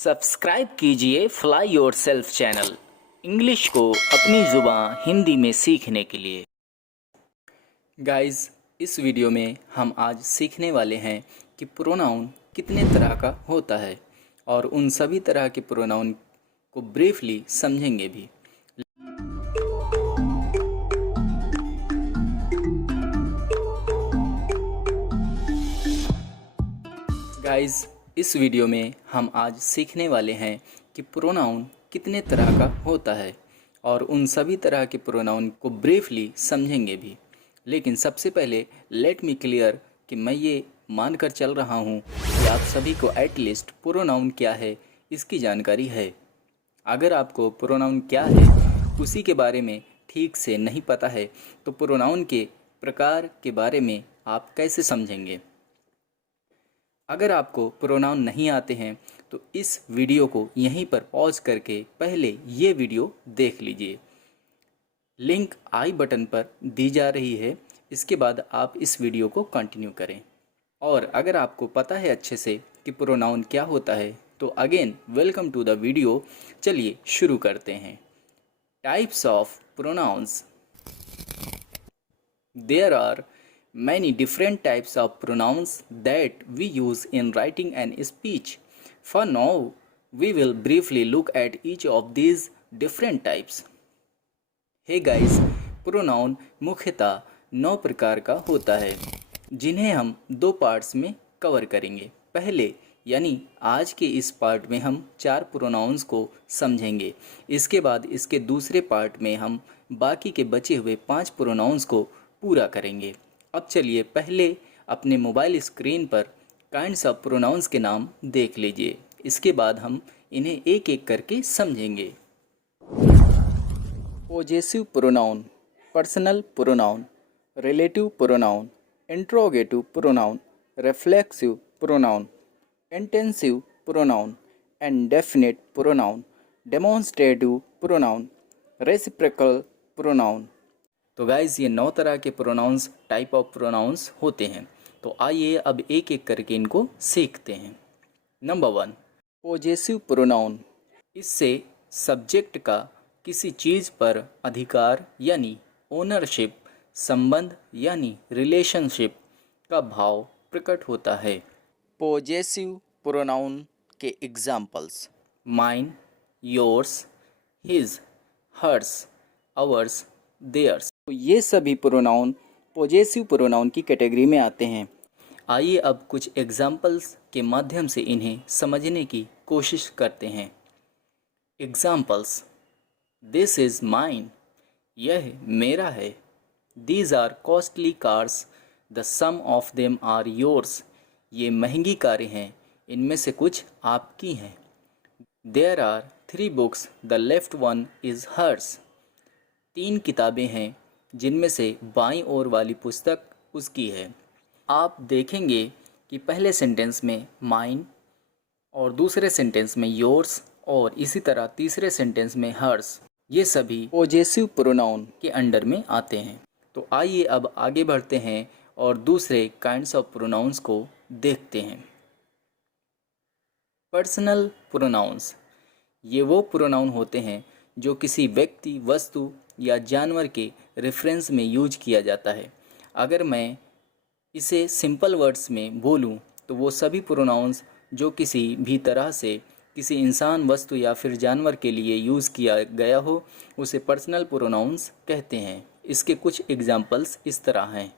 Subscribe कीजिए fly yourself channel English को अपनी ज़ुबान हिंदी में सीखने के लिए। गाइस, इस वीडियो में हम आज सीखने वाले हैं कि प्रोनाउन कितने तरह का होता है और उन सभी तरह के प्रोनाउन को ब्रीफली समझेंगे भी। गाइस, इस वीडियो में हम आज सीखने वाले हैं कि प्रोनाउन कितने तरह का होता है और उन सभी तरह के प्रोनाउन को ब्रीफली समझेंगे भी। लेकिन सबसे पहले लेट मी क्लियर कि मैं ये मानकर चल रहा हूँ कि आप सभी को एटलीस्ट प्रोनाउन क्या है इसकी जानकारी है। अगर आपको प्रोनाउन क्या है उसी के बारे में ठीक से नहीं पता है तो प्रोनाउन के प्रकार के बारे में आप कैसे समझेंगे। अगर आपको प्रोनाउन नहीं आते हैं तो इस वीडियो को यहीं पर पॉज करके पहले ये वीडियो देख लीजिए। लिंक आई बटन पर दी जा रही है, इसके बाद आप इस वीडियो को कंटिन्यू करें। और अगर आपको पता है अच्छे से कि प्रोनाउन क्या होता है तो again welcome to the video. चलिए शुरू करते हैं। Types of pronouns. There are many different types of pronouns that we use in writing and speech. For now, we will briefly look at each of these different types. Hey guys, pronoun मुख्यतः 9 प्रकार का होता है जिन्हें हम 2 parts में cover करेंगे। पहले यानी आज के इस पार्ट में हम 4 प्रोनाउंस को समझेंगे। इसके बाद इसके दूसरे पार्ट में हम बाकी के बचे हुए 5 प्रोनाउंस को पूरा करेंगे। अब चलिए पहले अपने मोबाइल स्क्रीन पर काइंड्स ऑफ प्रोनाउंस के नाम देख लीजिए। इसके बाद हम इन्हें एक एक करके समझेंगे। Possessive pronoun, personal pronoun, relative pronoun, interrogative pronoun, reflexive pronoun, intensive pronoun, indefinite pronoun, demonstrative pronoun, reciprocal pronoun. तो गाइज़, ये 9 तरह के प्रोनाउंस टाइप ऑफ प्रोनाउंस होते हैं। तो आइए अब एक एक करके इनको सीखते हैं। Number 1, possessive pronoun. इससे सब्जेक्ट का किसी चीज़ पर अधिकार यानी ओनरशिप, संबंध यानी रिलेशनशिप का भाव प्रकट होता है। पॉजेसिव प्रोनाउन के examples mine, yours, his, hers, ours, theirs. तो ये सभी प्रोनाउन पॉजेसिव प्रोनाउन की कैटेगरी में आते हैं। आइए अब कुछ एग्जाम्पल्स के माध्यम से इन्हें समझने की कोशिश करते हैं। एग्जाम्पल्स: दिस इज़ माइन, यह मेरा है। These are costly cars, the some of them are yours, ये महंगी कारें हैं, इनमें से कुछ आपकी हैं। There are 3 books, the left one is hers, 3 किताबें हैं जिनमें से बाईं ओर वाली पुस्तक उसकी है। आप देखेंगे कि पहले सेंटेंस में माइन और दूसरे सेंटेंस में योर्स और इसी तरह तीसरे सेंटेंस में हर्स, ये सभी पॉजेसिव प्रोनाउन के अंडर में आते हैं। तो आइए अब आगे बढ़ते हैं और दूसरे काइंड्स ऑफ प्रोनाउंस को देखते हैं। पर्सनल प्रोनाउंस, ये वो प्रोनाउन होते हैं जो किसी व्यक्ति, वस्तु या जानवर के रेफरेंस में यूज किया जाता है। अगर मैं इसे सिंपल वर्ड्स में बोलूं तो वो सभी प्रोनाउंस जो किसी भी तरह से किसी इंसान, वस्तु या फिर जानवर के लिए यूज़ किया गया हो उसे पर्सनल प्रोनाउंस कहते हैं। इसके कुछ एग्जाम्पल्स इस तरह हैं।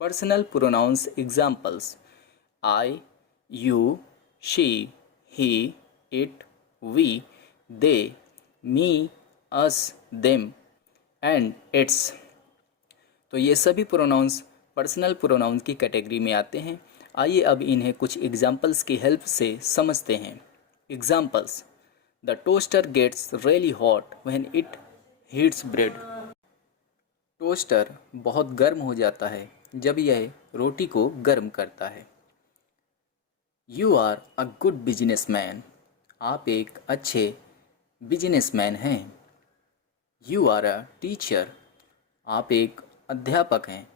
Personal pronouns examples: I, you, she, he, it, we, they, me, us, them and its. तो ये सभी प्रोनाउंस पर्सनल प्रोनाउंस की कैटेगरी में आते हैं। आइए अब इन्हें कुछ एग्जाम्पल्स की हेल्प से समझते हैं। Examples: the toaster gets really hot when it heats bread, toaster बहुत गर्म हो जाता है जब यह रोटी को गर्म करता है। You are a good businessman, आप एक अच्छे बिजनेसमैन हैं। यू आर अ टीचर, आप एक अध्यापक हैं।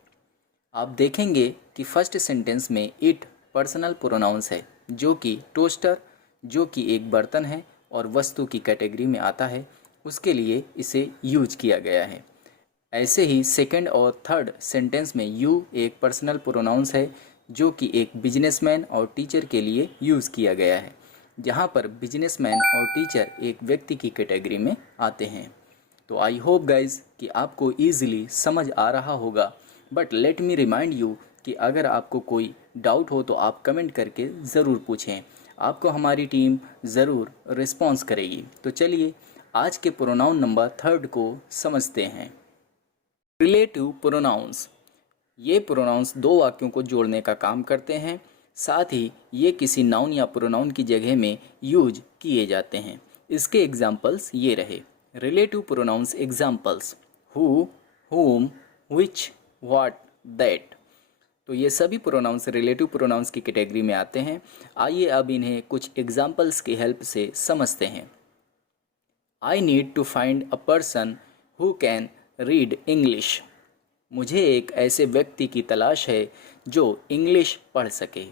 आप देखेंगे कि फर्स्ट सेंटेंस में इट पर्सनल प्रोनाउंस है जो कि टोस्टर जो कि एक बर्तन है और वस्तु की कैटेगरी में आता है, उसके लिए इसे यूज किया गया है। ऐसे ही सेकंड और थर्ड सेंटेंस में यू एक पर्सनल प्रोनाउंस है जो कि एक बिजनेसमैन और टीचर के लिए यूज़ किया गया है, जहाँ पर बिजनेसमैन और टीचर एक व्यक्ति की कैटेगरी में आते हैं। तो आई होप गाइज कि आपको ईजिली समझ आ रहा होगा, but let me remind you कि अगर आपको कोई डाउट हो तो आप कमेंट करके ज़रूर पूछें, आपको हमारी टीम ज़रूर रिस्पॉन्स करेगी। तो चलिए आज के प्रोनाउन नंबर थर्ड को समझते हैं। Relative pronouns. ये प्रोनाउंस दो वाक्यों को जोड़ने का काम करते हैं, साथ ही ये किसी नाउन या प्रोनाउन की जगह में यूज किए जाते हैं। इसके एग्जाम्पल्स ये रहे। Relative pronouns examples: who, whom, which, what, that। तो ये सभी प्रोनाउंस रिलेटिव प्रोनाउंस की कैटेगरी में आते हैं। आइए अब इन्हें कुछ एग्जाम्पल्स की हेल्प से समझते हैं। I need to find a person who can read English. मुझे एक ऐसे व्यक्ति की तलाश है जो इंग्लिश पढ़ सके।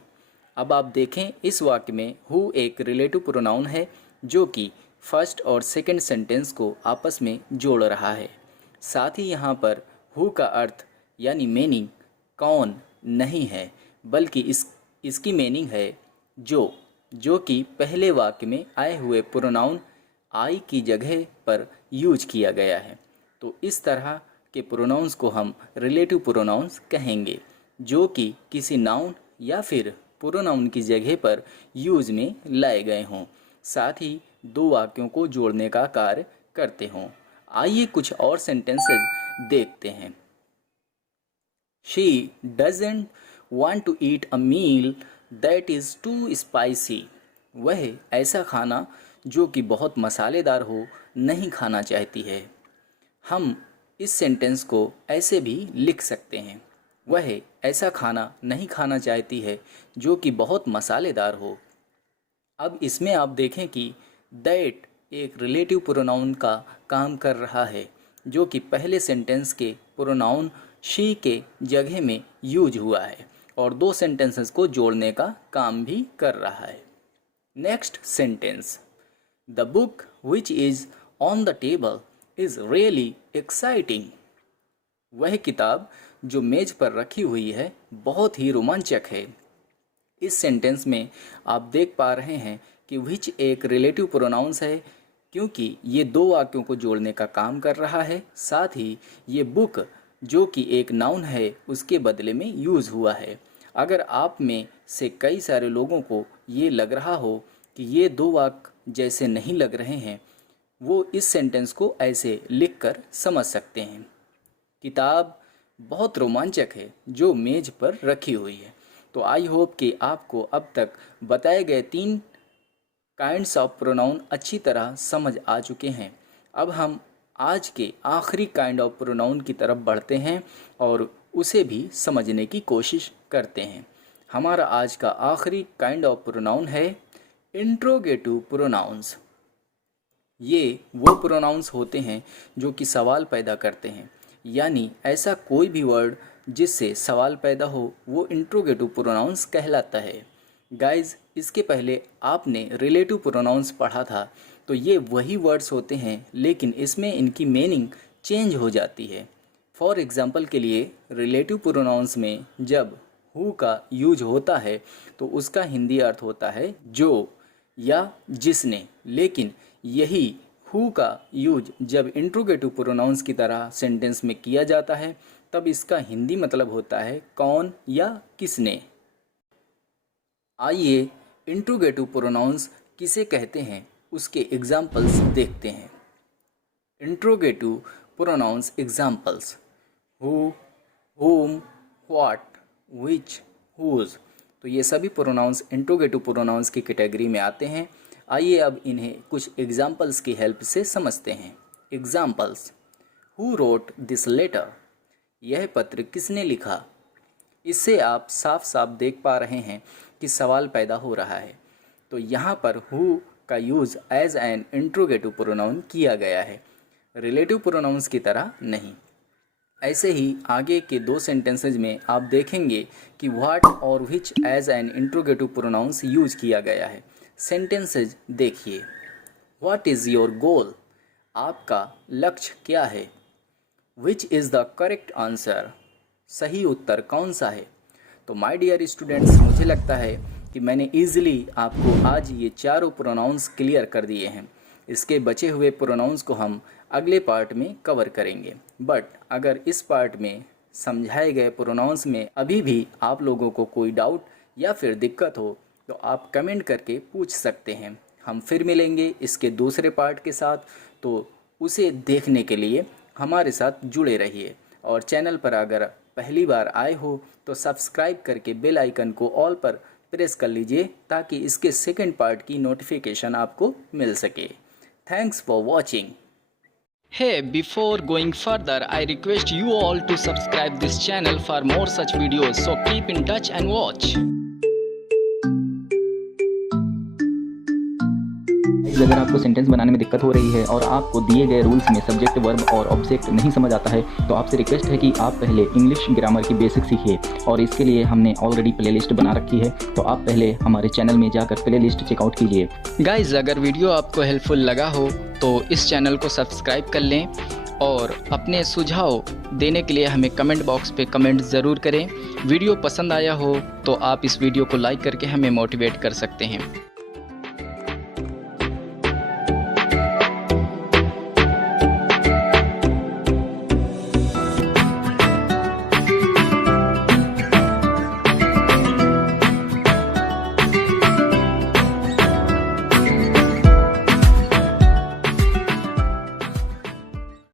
अब आप देखें, इस वाक्य में हु एक रिलेटिव प्रोनाउन है जो कि फर्स्ट और सेकंड सेंटेंस को आपस में जोड़ रहा है। साथ ही यहाँ पर हु का अर्थ यानी मीनिंग कौन नहीं है, बल्कि इसकी मीनिंग है जो कि पहले वाक्य में आए हुए प्रोनाउन आई की जगह पर यूज किया गया है। तो इस तरह के प्रोनाउंस को हम रिलेटिव प्रोनाउंस कहेंगे, जो कि किसी नाउन या फिर प्रोनाउन की जगह पर यूज में लाए गए हों, साथ ही दो वाक्यों को जोड़ने का कार्य करते हों। आइए कुछ और सेंटेंसेस देखते हैं। She doesn't want to eat a meal that is too spicy। वह ऐसा खाना जो कि बहुत मसालेदार हो नहीं खाना चाहती है। हम इस सेंटेंस को ऐसे भी लिख सकते हैं, वह ऐसा खाना नहीं खाना चाहती है जो कि बहुत मसालेदार हो। अब इसमें आप देखें कि दैट एक रिलेटिव प्रोनाउन का काम कर रहा है, जो कि पहले सेंटेंस के प्रोनाउन शी के जगह में यूज हुआ है और दो सेंटेंसेस को जोड़ने का काम भी कर रहा है। Next sentence: the book which is on the table is really exciting. वह किताब जो मेज पर रखी हुई है बहुत ही रोमांचक है। इस सेंटेंस में आप देख पा रहे हैं कि विच एक रिलेटिव प्रोनाउंस है, क्योंकि ये दो वाक्यों को जोड़ने का काम कर रहा है। साथ ही ये बुक जो कि एक नाउन है उसके बदले में यूज़ हुआ है। अगर आप में से कई सारे लोगों को ये लग रहा हो कि ये दो वाक्य जैसे नहीं लग रहे हैं, वो इस सेंटेंस को ऐसे लिखकर समझ सकते हैं। किताब बहुत रोमांचक है जो मेज पर रखी हुई है। तो आई होप कि आपको अब तक बताए गए 3 काइंड्स ऑफ प्रोनाउन अच्छी तरह समझ आ चुके हैं। अब हम आज के आखिरी काइंड ऑफ प्रोनाउन की तरफ बढ़ते हैं और उसे भी समझने की कोशिश करते हैं। हमारा आज का आखिरी काइंड ऑफ प्रोनाउन है इंट्रोगेटिव प्रोनाउंस। ये वो प्रोनाउंस होते हैं जो कि सवाल पैदा करते हैं, यानी ऐसा कोई भी वर्ड जिससे सवाल पैदा हो वो इंट्रोगेटिव प्रोनाउंस कहलाता है। गाइज, इसके पहले आपने रिलेटिव प्रोनाउंस पढ़ा था, तो ये वही वर्ड्स होते हैं लेकिन इसमें इनकी मीनिंग चेंज हो जाती है। फॉर एग्जांपल के लिए रिलेटिव प्रोनाउंस में जब हु का यूज होता है तो उसका हिंदी अर्थ होता है जो या जिसने, लेकिन यही हु का यूज जब इंट्रोगेटिव प्रोनाउंस की तरह सेंटेंस में किया जाता है तब इसका हिंदी मतलब होता है कौन या किसने। आइए इंट्रोगेटिव प्रोनाउंस किसे कहते हैं उसके एग्जाम्पल्स देखते हैं। Interrogative pronounce examples: who, whom, what, which, whose। तो ये सभी प्रोनाउंस इंट्रोगेटिव प्रोनाउंस की कैटेगरी में आते हैं। आइए अब इन्हें कुछ एग्जाम्पल्स की हेल्प से समझते हैं। Examples: who wrote this letter. यह पत्र किसने लिखा। इससे आप साफ साफ देख पा रहे हैं कि सवाल पैदा हो रहा है। तो यहाँ पर हु का use as an interrogative pronoun किया गया है, रिलेटिव प्रोनाउंस की तरह नहीं। ऐसे ही आगे के 2 सेंटेंसेज में आप देखेंगे कि व्हाट और which as an interrogative pronouns use किया गया है। सेंटेंसेज देखिए। What is your goal? आपका लक्ष्य क्या है? Which is the correct answer? सही उत्तर कौन सा है? तो माय डियर स्टूडेंट्स, मुझे लगता है कि मैंने ईजिली आपको आज ये चारों प्रोनाउंस क्लियर कर दिए हैं। इसके बचे हुए प्रोनाउंस को हम अगले पार्ट में कवर करेंगे। बट अगर इस पार्ट में समझाए गए प्रोनाउंस में अभी भी आप लोगों को कोई डाउट या फिर दिक्कत हो तो आप कमेंट करके पूछ सकते हैं। हम फिर मिलेंगे इसके दूसरे पार्ट के साथ, तो उसे देखने के लिए हमारे साथ जुड़े रहिए। और चैनल पर अगर पहली बार आए हो तो सब्सक्राइब करके बेल आइकन को ऑल पर प्रेस कर लीजिए ताकि इसके सेकंड पार्ट की नोटिफिकेशन आपको मिल सके। Thanks for watching. Hey, before going further, I request you all to subscribe this channel for more such videos. So keep in touch and watch. अगर आपको सेंटेंस बनाने में दिक्कत हो रही है और आपको दिए गए रूल्स में सब्जेक्ट, वर्ब और ऑब्जेक्ट नहीं समझ आता है तो आपसे रिक्वेस्ट है कि आप पहले इंग्लिश ग्रामर की बेसिक सीखिए। और इसके लिए हमने ऑलरेडी प्लेलिस्ट बना रखी है, तो आप पहले हमारे चैनल में जाकर प्लेलिस्ट चेकआउट कीजिए। गाइज, अगर वीडियो आपको हेल्पफुल लगा हो तो इस चैनल को सब्सक्राइब कर लें और अपने सुझाव देने के लिए हमें कमेंट बॉक्स पे कमेंट ज़रूर करें। वीडियो पसंद आया हो तो आप इस वीडियो को लाइक करके हमें मोटिवेट कर सकते हैं।